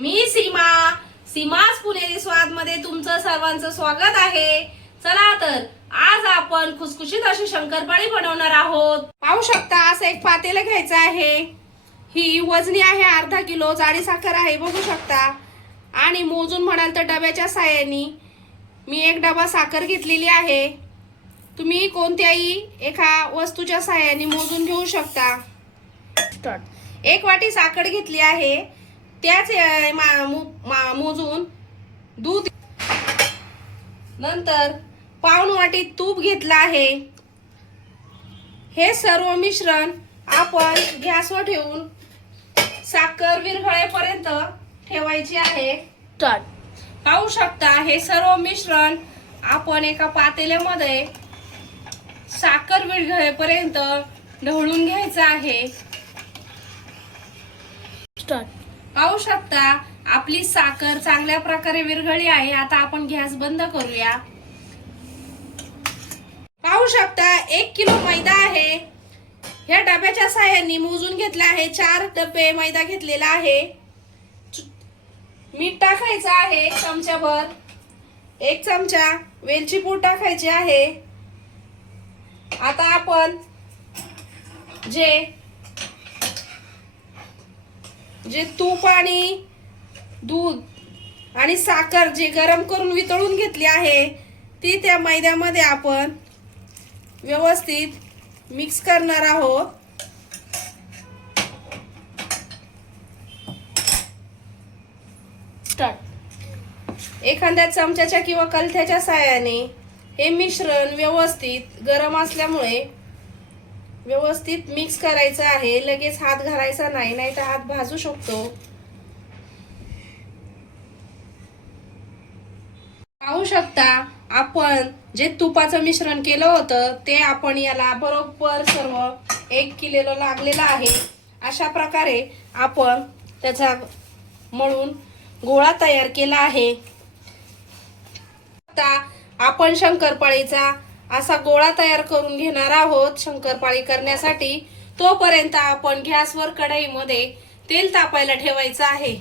मी सीमा. सीमास पुणेरी स्वादमध्ये तुमचं सर्वांचं स्वागत आहे. चला तर आज आपण खुसखुशीत अशी शंकरपाळी बनवणार आहोत. पाहू शकता असं एक पातेलं घ्यायचं आहे. ही वजनी आहे अर्धा किलो जाडी साखर आहे बघू शकता. आणि मोजून म्हणाल तर डब्याच्या साह्याने मी एक डबा साखर घेतलेली आहे. तुम्ही कोणत्याही एका वस्तूच्या साह्याने मोजून घेऊ शकता. एक वाटी साखर घेतली आहे. त्याच मोजून दूध नंतर पाऊण वाटी तूप घेतलं आहे. हे सर्व मिश्रण आपण गॅसवर ठेवून साखर विरघळेपर्यंत ठेवायची आहे. पाहू शकता हे सर्व मिश्रण आपण एका पातेल्यामध्ये साखर विरघळेपर्यंत ढवळून घ्यायचं आहे. स्टार्ट पाहू शकता आपली साखर चांगल्या प्रकारे विरघळी आहे. आता आपण गॅस बंद करूया. पाहू शकता एक किलो मैदा आहे. ह्या डब्याच्या साह्याने मोजून घेतला आहे. चार डबे मैदा घेतलेला आहे. मीठ टाकायचं आहे एक चमच्याभर. एक चमचा वेलची पूड टाकायची आहे. आता आपण जे जे तूप आणि दूध आणि साखर जे गरम करून वितळून घेतली आहे ती त्या मैद्यामध्ये आपण व्यवस्थित मिक्स करणार आहोत. एखाद्या चमच्याच्या किंवा कलथ्याच्या साहाय्याने हे मिश्रण व्यवस्थित गरम असल्यामुळे व्यवस्थित मिक्स करायचं आहे. लगेच हात घालायचा नाही नाही तर हात भाजू शकतो. पाहू शकता आपण जे तुपाचं मिश्रण केलं होतं ते आपण याला बरोबर सर्व एक किलोला लागलेलं आहे. अशा प्रकारे आपण त्याचा मळून गोळा तयार केला आहे. आता आपण शंकरपाळीचा असा गोळा तयार करून घेणार आहोत शंकरपाळी करण्यासाठी. तोपर्यंत आपण गॅसवर कढईमध्ये तेल तापायला ठेवायचं आहे.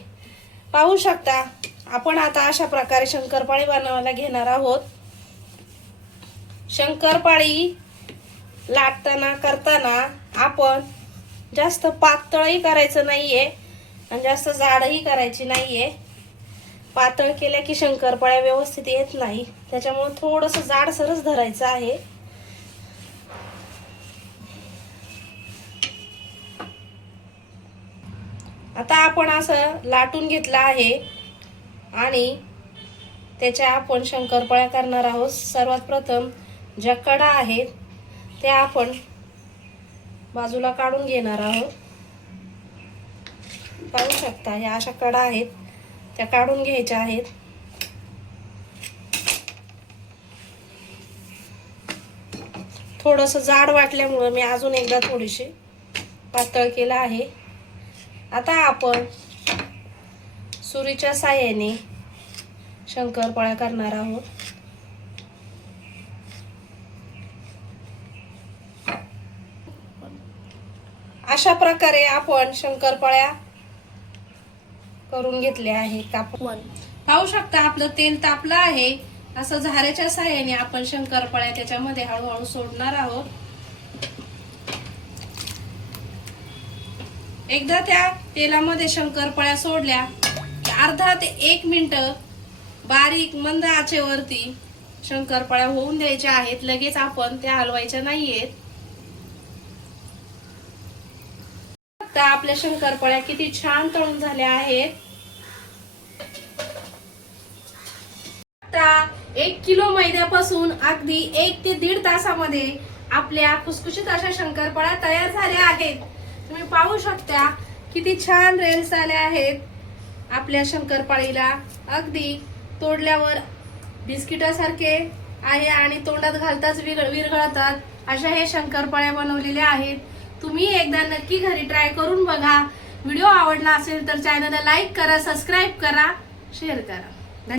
पाहू शकता आपण आता अशा प्रकारे शंकरपाळी बनवायला घेणार आहोत. शंकरपाळी लाटताना करताना आपण जास्त पातळही करायचं नाही आहे आणि जास्त जाडही करायची नाही आहे पातळ केल्या की शंकरपाळ्या व्यवस्थित येत नाही. त्याच्यामुळे थोडस जाडसरच धरायचं आहे. आता आपण असं लाटून घेतलं आहे आणि त्याच्या आपण शंकरपाळ्या करणार आहोत. सर्वात प्रथम ज्या कडा आहेत त्या आपण बाजूला काढून घेणार आहोत. पाहू शकता या अशा कडा आहेत. त्या काढून घ्यायच्या आहेत. थोडंसं जाड वाटल्यामुळं मी अजून एकदा थोडीशी पातळ केलं आहे. आता आपण सुरीच्या साह्याने शंकरपाळ्या करणार आहोत. अशा प्रकारे आपण शंकरपाळ्या करून घेतल्या आहेत कापून. वन पाहू शकता आपलं तेल तापलं आहे. असं झाऱ्याच्या साह्याने आपण शंकरपाळ्या त्याच्यामध्ये हळूहळू सोडणार आहोत. एकदा त्या तेलामध्ये शंकरपाळ्या सोडल्या की अर्धा ते एक मिनिट बारीक मंद आचेवरती शंकरपाळ्या होऊन द्यायच्या आहेत. लगेच आपण त्या हलवायच्या नाहीयेत. आता आपल्या शंकरपाळ्या किती छान तळून झाल्या आहेत. आता एक किलो मैद्यापासून अगदी एक ते दीड तासामध्ये आपल्या खुसखुशीत अशा शंकरपाळ्या तयार झाल्या आहेत. तुम्ही पाहू शकता किती छान रेल्स आल्या आहेत. आपल्या शंकरपाळीला अगदी तोडल्यावर बिस्किटासारखे आहे आणि तोंडात घालताच विरघळतात. अशा हे शंकरपाळ्या बनवलेल्या आहेत. तुम्ही एकदा नक्की घरी ट्राय करून बघा. व्हिडिओ आवडला असेल तर चॅनलला लाईक करा सबस्क्राईब करा शेअर करा.